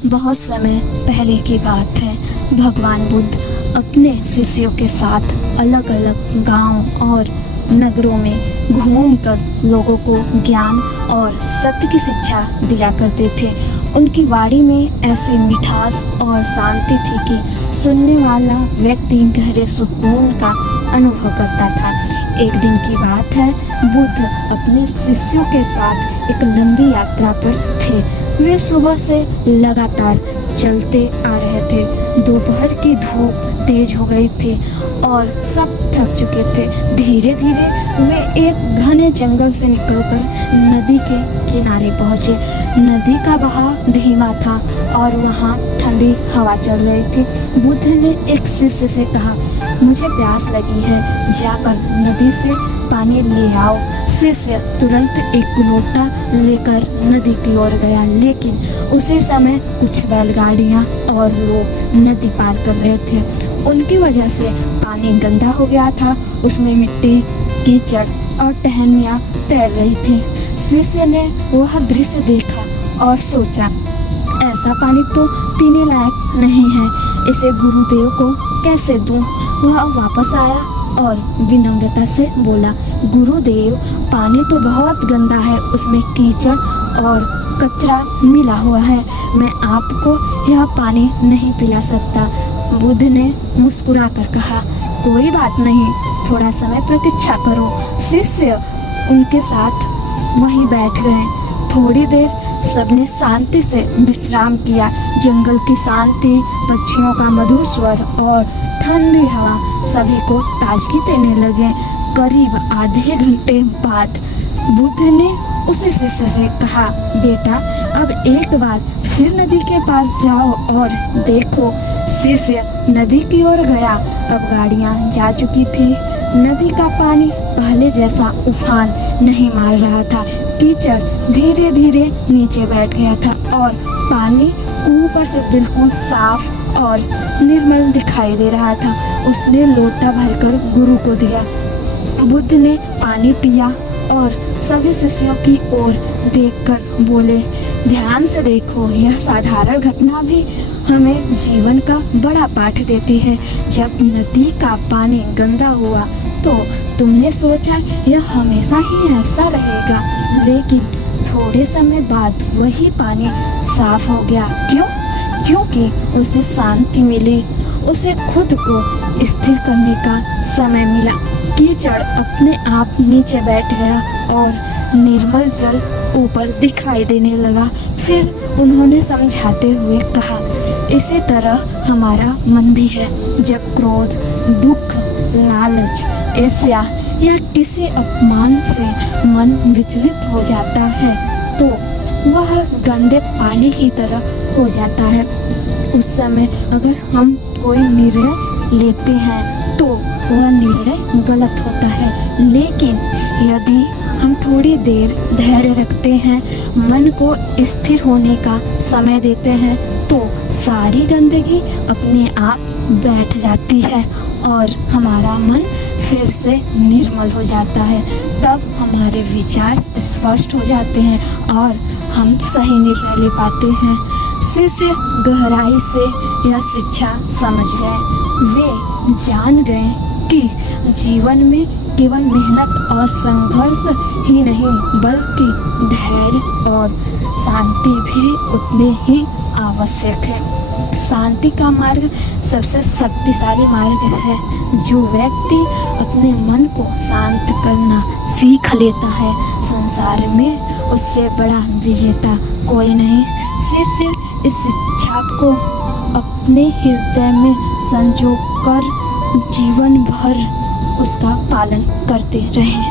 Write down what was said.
बहुत समय पहले की बात है। भगवान बुद्ध अपने शिष्यों के साथ अलग अलग गांव और नगरों में घूमकर लोगों को ज्ञान और सत्य की शिक्षा दिया करते थे। उनकी वाणी में ऐसी मिठास और शांति थी कि सुनने वाला व्यक्ति गहरे सुकून का अनुभव करता था। एक दिन की बात है, बुद्ध अपने शिष्यों के साथ एक लंबी यात्रा पर थे। वे सुबह से लगातार चलते आ रहे थे। दोपहर की धूप तेज हो गई थी और सब थक चुके थे। धीरे धीरे वे एक घने जंगल से निकलकर नदी के किनारे पहुंचे। नदी का बहाव धीमा था और वहां ठंडी हवा चल रही थी। बुद्ध ने एक शिष्य से कहा, मुझे प्यास लगी है, जाकर नदी से पानी ले आओ। शिष्य तुरंत एक लोटा लेकर नदी की ओर गया, लेकिन उसी समय कुछ बैलगाड़ियां और लोग नदी पार कर रहे थे। उनकी वजह से पानी गंदा हो गया था। उसमें मिट्टी, कीचड़ और टहनियां तैर रही थी। शिष्य ने वह दृश्य देखा और सोचा, ऐसा पानी तो पीने लायक नहीं है, इसे गुरुदेव को कैसे दूं? वह वापस आया और विनम्रता से बोला, गुरुदेव, पानी तो बहुत गंदा है, उसमें कीचड़ और कचरा मिला हुआ है, मैं आपको यह पानी नहीं पिला सकता। बुद्ध ने मुस्कुराकर कहा, कोई बात नहीं, थोड़ा समय प्रतीक्षा करो। शिष्य उनके साथ वहीं बैठ गए। थोड़ी देर सबने शांति से विश्राम किया। जंगल की शांति, पक्षियों का मधुर स्वर और ठंडी हवा सभी को ताजगी देने लगे। करीब आधे घंटे बाद बुद्ध ने उसे शिष्य से कहा, बेटा, अब एक बार फिर नदी के पास जाओ और देखो। शिष्य नदी की ओर गया। अब गाड़ियां जा चुकी थी। नदी का पानी पहले जैसा उफान नहीं मार रहा था। कीचड़ धीरे धीरे नीचे बैठ गया था और पानी ऊपर से बिल्कुल साफ और निर्मल दिखाई दे रहा था। उसने लोटा भरकर गुरु को दिया। बुद्ध ने पानी पिया और सभी शिष्यों की ओर देखकर बोले, ध्यान से देखो, यह साधारण घटना भी हमें जीवन का बड़ा पाठ देती है। जब नदी का पानी गंदा हुआ तो तुमने सोचा यह हमेशा ही ऐसा रहेगा, लेकिन थोड़े समय बाद वही पानी साफ हो गया। क्यों? क्योंकि उसे शांति मिली, उसे खुद को स्थिर करने का समय मिला। कीचड़ अपने आप नीचे बैठ गया और निर्मल जल ऊपर दिखाई देने लगा। फिर उन्होंने समझाते हुए कहा, इसी तरह हमारा मन भी है। जब क्रोध, दुख, लालच, ईर्ष्या या किसी अपमान से मन विचलित हो जाता है तो वह गंदे पानी की तरह हो जाता है। उस समय अगर हम कोई निर्णय लेते हैं तो वह निर्णय गलत होता है, लेकिन यदि हम थोड़ी देर धैर्य रखते हैं, मन को स्थिर होने का समय देते हैं, तो सारी गंदगी अपने आप बैठ जाती है और हमारा मन फिर से निर्मल हो जाता है। तब हमारे विचार स्पष्ट हो जाते हैं और हम सही निर्णय ले पाते हैं। शिष्य गहराई से यह शिक्षा समझ गए। वे जान गए कि जीवन में केवल मेहनत और संघर्ष ही नहीं, बल्कि धैर्य और शांति भी उतने ही आवश्यक है। शांति का मार्ग सबसे शक्तिशाली मार्ग है। जो व्यक्ति अपने मन को शांत करना सीख लेता है, संसार में उससे बड़ा विजेता कोई नहीं। शिष्य इस शिक्षा को अपने हृदय में संजो कर जीवन भर उसका पालन करते रहे।